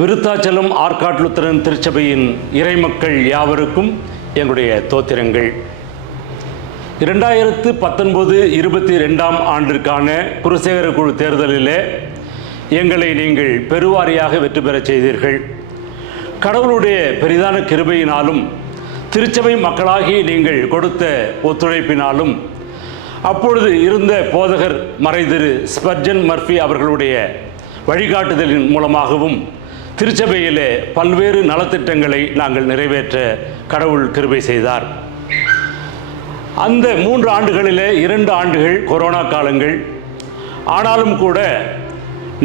Virudhachalam ஆற்காட்டு Lutheran திருச்சபையின் இறைமக்கள் யாவருக்கும் எங்களுடைய தோத்திரங்கள். 2019-22 ஆண்டிற்கான குருசேகர குழு தேர்தலிலே எங்களை நீங்கள் பெருவாரியாக வெற்றி பெறச் செய்தீர்கள். கடவுளுடைய பெரிதான கிருபையினாலும் திருச்சபை மக்களாகி நீங்கள் கொடுத்த ஒத்துழைப்பினாலும் அப்பொழுது இருந்த போதகர் மறைதிரு ஸ்பர்ஜன் மர்ஃபி அவர்களுடைய வழிகாட்டுதலின் மூலமாகவும் திருச்சபையிலே பல்வேறு நலத்திட்டங்களை நாங்கள் நிறைவேற்ற கடவுள் கிருபை செய்தார். அந்த 3 ஆண்டுகளிலே 2 ஆண்டுகள் கொரோனா காலங்கள். ஆனாலும் கூட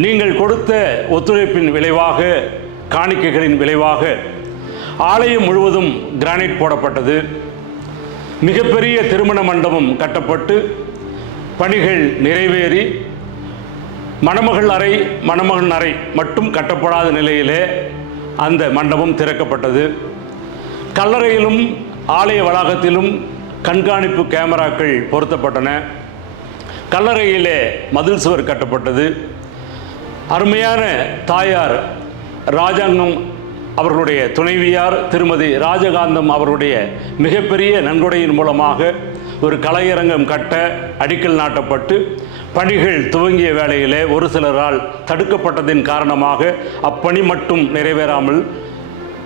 நீங்கள் கொடுத்த ஒத்துழைப்பின் விளைவாக, காணிக்கைகளின் விளைவாக ஆலயம் முழுவதும் கிரானைட் போடப்பட்டது. மிகப்பெரிய திருமண மண்டபம் கட்டப்பட்டு பணிகள் நிறைவேறி மணமகள் அறை, மணமகன் அறை மட்டும் கட்டப்படாத நிலையிலே அந்த மண்டபம் திறக்கப்பட்டது. கல்லறையிலும் ஆலய வளாகத்திலும் கண்காணிப்பு கேமராக்கள் பொருத்தப்பட்டன. கல்லறையிலே மதில் சுவர் கட்டப்பட்டது. அருமையான தாயார் ராஜாங்கம் அவர்களுடைய துணைவியார் திருமதி ராஜகாந்தம் அவர்களுடைய மிகப்பெரிய நன்கொடையின் மூலமாக ஒரு கலையரங்கம் கட்ட அடிக்கல் நாட்டப்பட்டு பணிகள் துவங்கிய வேளையிலே ஒரு சிலரால் தடுக்கப்பட்டதின் காரணமாக அப்பணி மட்டும் நிறைவேறாமல்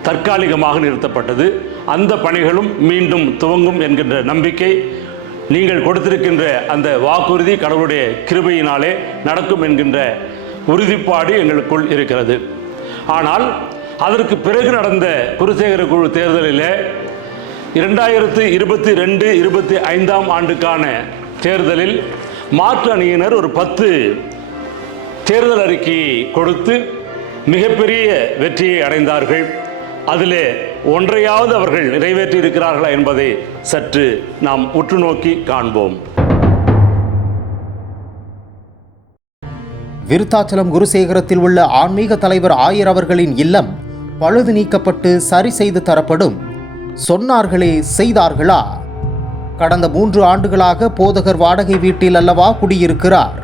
தற்காலிகமாக நிறுத்தப்பட்டது. அந்த பணிகளும் மீண்டும் துவங்கும் என்கின்ற நம்பிக்கை, நீங்கள் கொடுத்திருக்கின்ற அந்த வாக்குறுதி கடவுளுடைய கிருபையினாலே நடக்கும் என்கின்ற உறுதிப்பாடு எங்களுக்குள் இருக்கிறது. ஆனால் அதற்கு பிறகு நடந்த குருசேகர குழு தேர்தலில் 2022-25 ஆண்டுக்கான தேர்தலில் மாற்று அணியினர் ஒரு 10 தேர்தல் அறிக்கையை கொடுத்து மிகப்பெரிய வெற்றியை அடைந்தார்கள். அதிலே ஒன்றையாவது அவர்கள் நிறைவேற்றி இருக்கிறார்களா என்பதை சற்று நாம் உற்று நோக்கி காண்போம். விருத்தாச்சலம் குருசேகரத்தில் உள்ள ஆன்மீக தலைவர் ஆயர் அவர்களின் இல்லம் பழுது நீக்கப்பட்டு சரி செய்து தரப்படும். சொன்னார்களே, செய்தார்களா? கடந்த 3 ஆண்டுகளாக போதகர் வாடகை வீட்டில் அல்லவா குடியிருக்கிறார்.